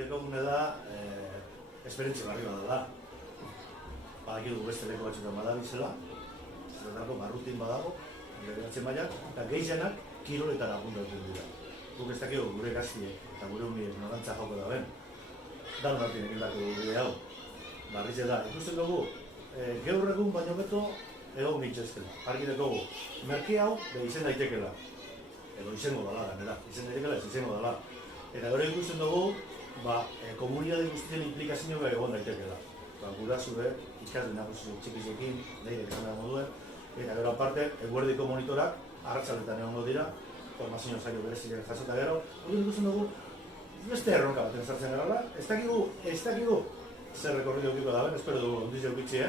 dekogune da, esperientzia barri badala. Badakigu beste leku batzuetan badabizela, zerretako barrutin badago, beratzen mailak, eta gehienak kiroletara apuntatzen dira. Guk ez dakigu gure gaztiek eta gure umiek norantza joko da ben. Daun hartin egindako bide hau. Barriz da, ikusten dugu, gaur egun baino beto egon gitxezkela. Argi dekogu, merke hau izen daitekela. Edo izango dala, ganera. Izen daitekela ez izango dala. Eta gero ikusten dugu, komunidade guztien implikazio egon daitekela. Gurasure, ikasle nagusi txikizekin, leire ekan moduen, eta gero aparte, eguerdiko monitorak arratsaletan egongo dira, formazio zailo berezilean jasota gero. Hori ikusten dugu, beste erronka baten sartzen garala, ez dakigu zer rekorrido eukiko da ben, espero dugu ondiz eukitzi,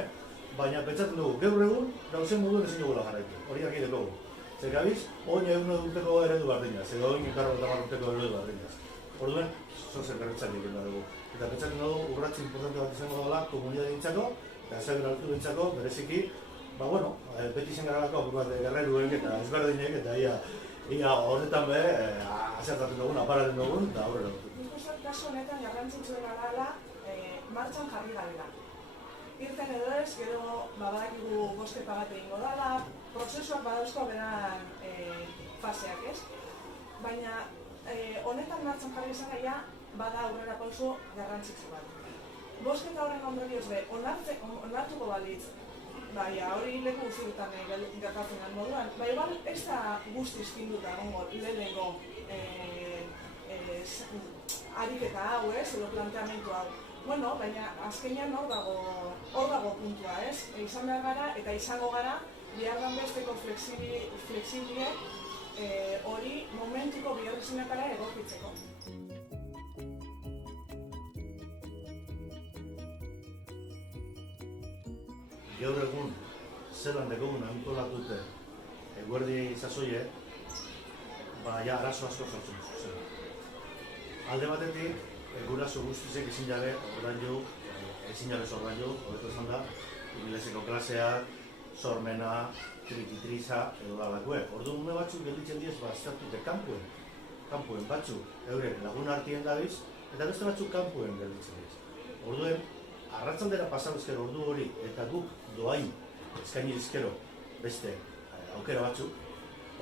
baina pentsatzen dugu, gaur egun, gauzen moduen ezin dugula jarraitu, hori aki dekogu. Zer gabiz, oin egun urteko eredu bardinaz, edo oin inkarro eta urteko eredu bardinaz. Orduen, zozer berretzak egin da dugu. Eta pentsatzen dugu, urratzi importante bat izango dela komunidade dintzako, eta ezagun altu dintzako, bereziki, beti zen garalako gerreruen eta ezberdinek, eta ia horretan be, azertatu dugun, aparaten dugun, eta aurrera dut. Nik uste kasu honetan garrantzitsuena dela, martxan jarri garela. Irten edo ez, gero badakigu bozketa bat egingo dela, prozesuak badauzko beran faseak ez. Baina honetan martxan jarri izan bada aurrera pauso garrantzitsu bat. Bozketa horren ondorioz be, onartuko balitz, hori leku guztietan gertatzen den moduan, igual ez da guztiz finduta egongo lehenengo ariketa hau ez, edo planteamendu hau. Bueno, baina azkenean hor dago puntua ez, izan behar gara eta izango gara bihardan besteko flexibiliek hori momentuko biharrezinetara egokitzeko. Gaur egun, zelan dekogun antolatute eguerdi zazoie, arazo asko sortzen zuzen. Alde batetik, guraso guztizek ezin jabe ordaindu, hobeto esan da, ingleseko klaseak, sormena, trikitriza edo dalakue. Orduan ume batzuk gelditzen diez baztertute kanpuen batzuk eurek lagun artien dabiz, eta beste batzuk kanpuen gelditzen diez. Orduen, arratzaldera pasabezkero ordu hori eta guk doain eskaini dizkero beste aukera batzuk,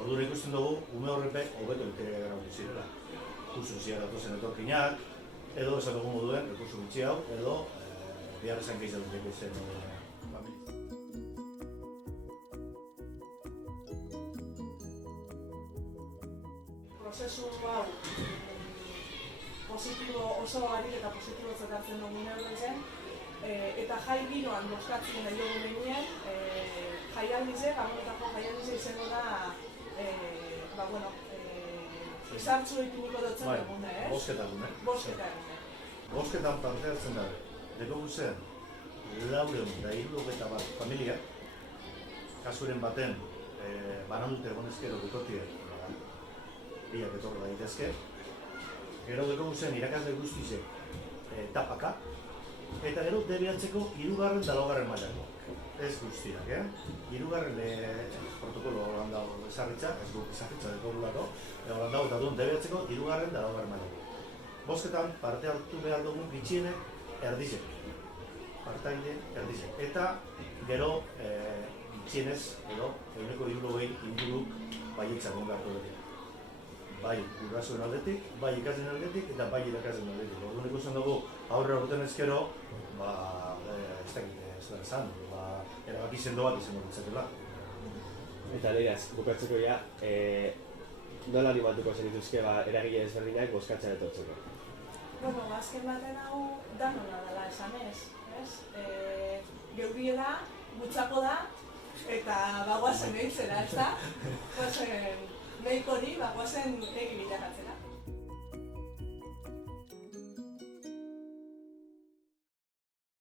orduan ikusten dugu ume horrepe hobeto integre gara zirela. Kursu ziar datozen etorkinak, edo esan dugu moduen, rekursu gutxi hau, edo bihar esan gehiago dut zen familia. Prozesu hau oso barik eta positibo zetartzen dugun zen, eta jai giroan bozkatzen nahi dugu menuen, jaialdize, gabonetako jaialdize izango da, izartzu ipiniko dutzen egune, ez? Bozketa egune. Bozketan parte hartzen dabe, dekogu zen, 461 familia, kasuren baten, banandute egonezkero betotie, biak etorra daitezke, gero dekogu zen irakasle guztizek tapaka, eta gero DBH-ko 3. eta 4. mailako. Ez guztiak, Hirugarren protokolo horan dago ezarritza, ez guk ezarritza dekogulako, horan dago eta duen DBH-ko 3. eta 4. mailako. Bozketan parte hartu behar dugun gitxienek erdizek. Partaide erdizek. Eta gero gitxienez, edo, 160 inguruk baietxak ongartu dut. Bai gurasoen aldetik, bai ikasleen aldetik eta bai irakasleen aldetik. Orduan ikusten dugu aurrera urten ezkero, ez dakit ez da esan, erabaki sendo bat izango ditzatela. Eta leiraz, bukatzeko nola animatuko zenituzke eragile ezberdinak bozkatzea etortzeko? Azken baten hau danona dela esanez, geuriela, gutxako da, eta bagoazen egitzera, ez da? Meiko hori, bagoazen egi bilakatzera.